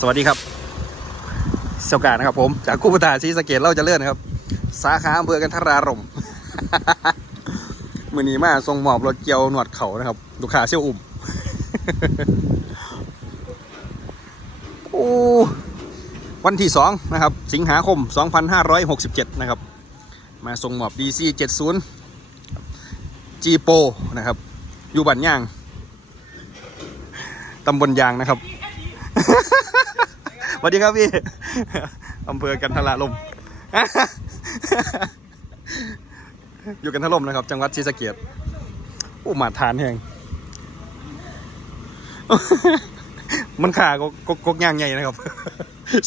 สวัสดีครับเสยกานะครับ ผมจากกู้ปตาซีสะเกตเล่าจะเลื่อนครับ สาขาอำเภอกันทรารมมือนีมาทรงหมอบรถเกียวหนวดเขานะครับลูกค้าเซี่ยวอุ่มโอ้วันที่สองนะครับ สิงหาคม 2567 นะครับ มาทรงหมอบ DC 70 G Pro นะครับ อยู่บันย่างตำบลยางนะครับ สวัสดีครับพี่อำเภอกันทละลม อยู่กันทลมนะครับ จังหวัดศรีสะเกษอู้มาทานแห่งมันขากกกกย่างใหญ่นะครับ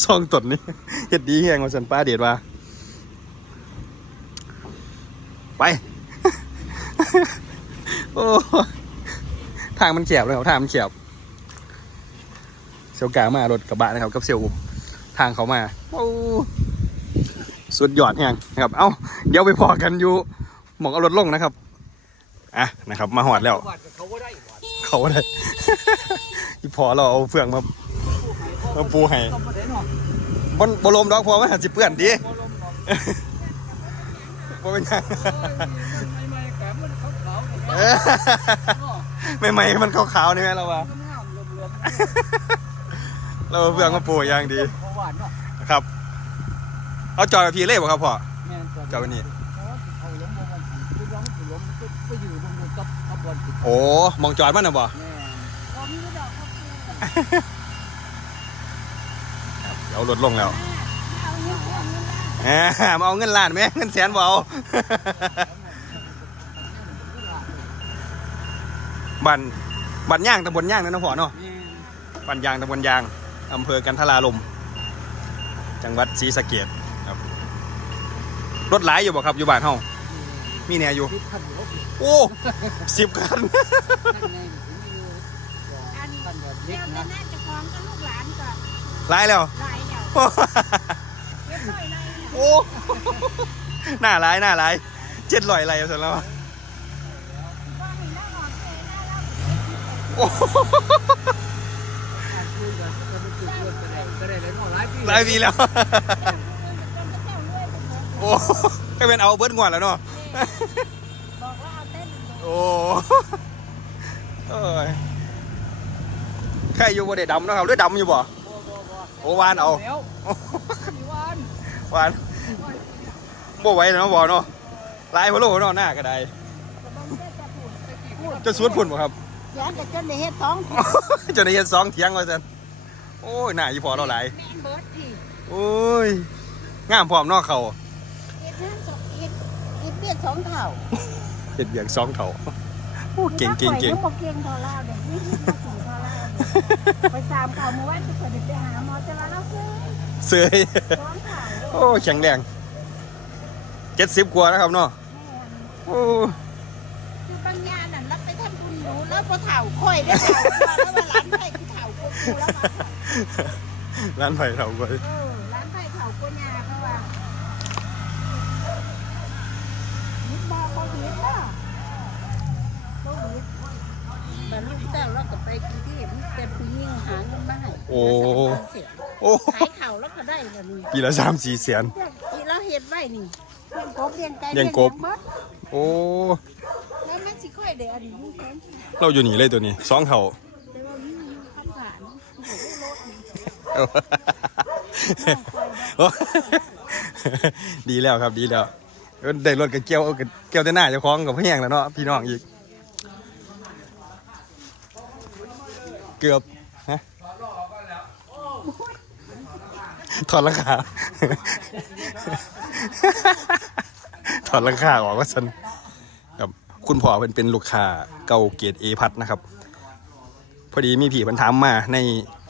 ซองตดนี่เฮ็ดดีแห่งมาสันป้าเดชว่า ไป โอ้ทางมันแคบเลยครับ ทางมันแคบ ซลกามารถกระบะนะครับกับเซลอุมทางเขามาสุดยอดแห่งนะครับ เอ้าเดี๋ยวไปพอกันอยู่หมองเอารถลงนะครับอะนะครับ มาหอดแล้ว เขาก็ได้เขาได้อีพอเราเอาเฟืองมามาปูให้เขาไม่ได้เนบนบลมดอกพอมันอาจจะเปื้อนดีบ่ลมเนาะบ่เป็นยังไม่ไม่แกมันขาวๆเอเนาะอไม่ไม่มันขาวๆนี่ไหมเราว่า เหลือมเราเอาเฟืองมาปูอย่างดีๆเขาหวานเนาะครับ เอาจอกับพี่เล่บ่ครับพ่อ แม่นเจ้านี่เขาล้มบ่มันคือล้มคือล้มก็ก็อยู่บนบนกับกับบอลติดโอ้มองจอดมันนะบ่แม่พอมีดอกเขาเดี๋ยวรถลงแล้วเอาเงินเอาเงินมาแหมมาเอาเงินล้านไหมเงินแสนบ่เอา บันบันย่างตำบลย่างนั่นนะพ่อเนาะแม่บันยางตำบลยาง อำเภอกันทราลม จังหวัดศรีสะเกษครับ รถหลายอยู่บ่ครับ อยู่บ้านเฮามีแหน่อยู่ที่ขันรถโอ้สิบคันนั่นไงอันขันแบบเล็เดี๋กยวนะจะน่าจะคล้องกับลูกหลานก่อนหลายแล้ว หลายเดี๋ยวโอ้เรียบร้อยเลยเนี่ยโอ้หน้าหลายหน้าหลายเจ็ดลอยอะไรเสร็จแล้วบ้านนี่น่าหอมเลยน่ารักโอ้การคุยกันจะเป็นจุดเริ่มก็ได้ก็ได้เลยเนาะหลายปี หลายปีแล้วเป็นกระเจ้าเลื่อยเป็นหมดโอ้ก็เป็นเอาเบิร์ดงวดแล้วเนาะบอกว่าเอาเต้นโอ้เอ้ยใครอยู่บ่ได้ดำเนาะครับหรือดำอยู่บ่บ่บ่บ่โอ้วานเอาแล้วมีวานหวานบ่ไหวเนาะบ่เนาะลายพะโล้เนาะหน้าก็ได้กระบองเต้นจะพูดพูดจะสวนพุ่นบ่ครับเดี๋ยวจะจนได้เฮ็ดสองจนได้เฮ็ดสองเถียงว่าซั่น โอ้ยหน้าอีพอเราหลายแม่นเบิร์ดที่โอ้ยงามพร้อมเนอกเขาเฮ็ดนั่นสองเฮ็ดเฮ็ดเบี้ยสองเท่าเฮ็ดเบียงสองเขาโอ้เก่งเก่งเก่งบ่เก่งเท่าเราเด็กนี่มาถึงเท่าเราไปสามเข่าเมื่อวานที่เคยไปหาหมอจะว่าเราซื้อเสยสองเท่าโอ้แข็งแรงเจ็ดสิบกว่านะครับเนาะโอ้คือบางงานน่ะรับไปทำบุญหนูแล้วพอเถ่าค่อยได้เถ่าแล้วว่าร้านไผ่ที่เถ่ากูกูแล้วว่า ร้านไผ่เราไปเออร้านไผ่เถ่ากูยาเพราะว่านิดบอเขาหิดเนาะเขาหิดแบบลูกแต้วแล้วก็ไปกินที่มันเป็นผู้หญิงหาเงินมาให้โอ้เสียโอ้ขายเข่าแล้วก็ได้แบบนี้ปีละสามสี่แสนที่เราเห็ดไว้นี่เลี้ยงกบเลี้ยงไก่เลี้ยงกบเบิดโอ้แล้วมันสิค่อยเดี๋ยวอันนี้ลูกเพิ่นเราอยู่นี่เลยตัวนี้สองเขาแต่ว่ามีคำถามโอ้โหรถนี่ โอ้ ดีแล้วครับดีแล้วได้รถกับเกี่ยวเกับเกี่ยวแต่หน้าเจ้าของกับพี่แห้งแล้วเนาะพี่น้องอีก เกือบฮะถอดราคาถอดราคาออกว่าฉันครับคุณพ่อเป็นเป็นลูกค้าเก่าเกียรติเอพัดนะครับ พอดีมีผีมันถามมาใน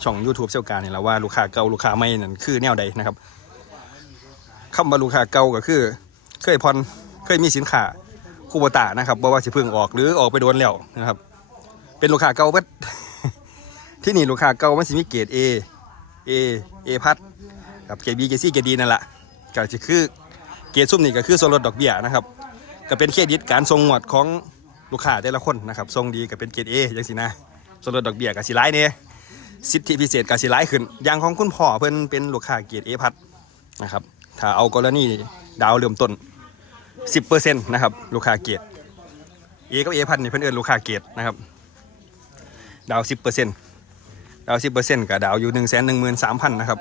ช่อง YouTube เซี่ยวการนี่แหละว่าลูกค้าเก่าลูกค้าใหม่นั่นคือแนวใดนะครับคำว่าลูกค้าเก่าก็คือ เคยผ่อนเคยมีสินค้าคูโบตานะครับบ่ว่าสิพิ่งออกหรือออกไปโดนแล้วนะครับ เป็นลูกค้าเก่าเบิดที่นี่ลูกค้าเก่ามันสิมีเกรด A A A พัดกับเกรด B เกรด C เกรด D นั่นแหละก็จะคือเกรดซุ่มนี่ก็คือส่วนลดดอกเบี้ยนะครับก็เป็นเครดิตการส่งงวดของลูกค้าแต่ละคนนะครับส่งดีก็เป็นเกรด A อย่างสินะส่วนลดดอกเบี้ยก็สิหลายเนี่ย สิทธิพิเศษก็สิหลายขึ้น อย่างของคุณพ่อเพิ่นเป็นลูกค้าเกียรติเอพัดนะครับ ถ้าเอากรณีดาวเริ่มต้น 10%นะครับลูกค้าเกียรติเอกับเอพัดนี่เพิ่นเอิ้นลูกค้าเกียรตินะครับ ดาว 10%ดาว 10%กับดาวอยู่113,000นะครับ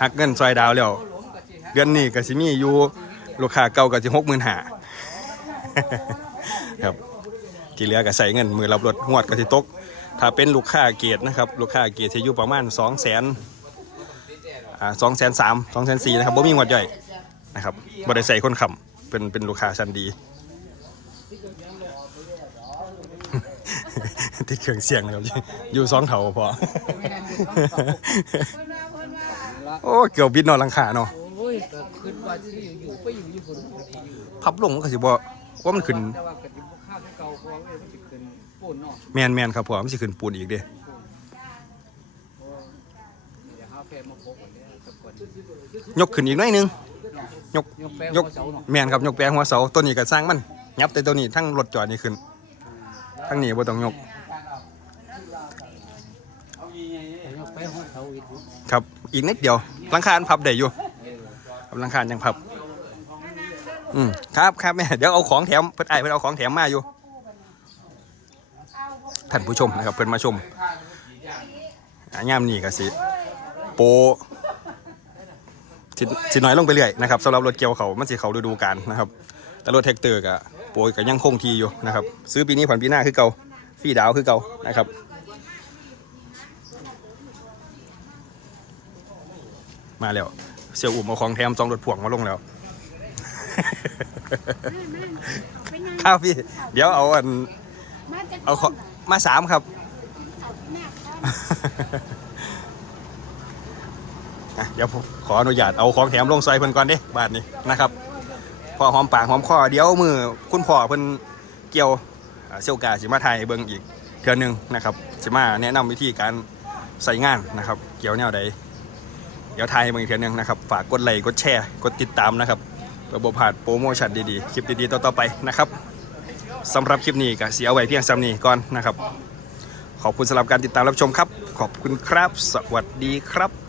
หักเงินซอยดาวแล้วเดือนนี้ก็สิมีอยู่ลูกค้าเก่าก็สิ65,000ครับ ที่เหลือก็ใส่เงินมือรับรถงวดก็สิตก ถ้าเป็นลูกค้าเกียรตินะครับลูกค้าเกียรติจะอยู่ประมาณ2 0 0 0 0 0อ่า2 3 0 0 0 2 4 0 0นะครับบ่มีงวดใหญ่นะครับบ่ได้ใส่คนขับเป็นเป็นลูกค้าชั้นดีติดเครื่องเสียงนะครับอยู่สองเถาพอโอ้เกี่ยวบิดนอนหลังคาเนาะโอ้ยก็ขึ้นว่าที่อยู่ไปอยู่ญี่ปุ่นก็ดีอยู่พับลงมันก็สิบ่ว่ามันขึ้น มันสิขึ้นปุ่นเนาะแมนแมนครับพอมันสิขึ้นปูนอีกเด้เดี๋ยวหาแฟนมาพบกันเนี่ยสักคนยกขึ้นอีกหน่อยหนึง ยก ยกแป้งยก หัวเสาเนาะแมนครับยกแปลงหัวเสาตัวนี้ก็สร้างมันยับแต่ตัวนี้ทั้งรถจอดนี่ขึ้นทั้งนี้บ่ต้องยกยกแป้งหัวเสาอีกอยู่ครับ อีกนิดเดียวหลังคาอันพับได้อยู่เออครับหลังคายังพับ อืมครับครับแม่เดี๋ยวเอาของแถมเพิ่นไอ้ายเพิ่นเอาของแถมมาอยู่ ท่านผู้ชมนะครับเพิ่นมาชมอ่ายามนี้ก็สิโปรสิสิน้อยลงไปเรื่อยนะครับสำหรับรถเกี่ยวเขามันสิเขาฤดูกาลนะครับ แต่รถแท็กเตอร์ก็โปรก็ยังคงที่อยู่นะครับ ซื้อปีนี้ผ่อนปีหน้าคือเก่าฟรีดาวคือเก่านะครับมาแล้วเสี่ยวอุ่มเอาของแถมจองรถพ่วงมาลงแล้วข้าวพี่ เดี๋ยวเอาอันเอาขอ มาสามครับ เดี๋ยวผมขออนุญาตเอาของแถมลงซอยเพิ่นก่อนเด้บาทนี้นะครับพอหอมปากหอมคอเดี๋ยวมือคุณพ่อเพิ่นเกี่ยวเซียวกาสิมาไทยเบิ่งอีกเทื่อหนึงนะครับสิมาแนะนำวิธีการใส่งานนะครับ เกี่ยวแนวใดเดี๋ยวไทยเบิ่งอีกเทื่อหนึงนะครับฝากกดไลค์กดแชร์กดติดตามนะครับเพื่อบ่าดโปรโมชั่นดีๆคลิปดีๆต่อๆไปนะครับ สำหรับคลิปนี้ก็เสียไว้เพียงซ้ำนี้ก่อนนะครับ ขอบคุณสำหรับการติดตามรับชมครับ ขอบคุณครับ สวัสดีครับ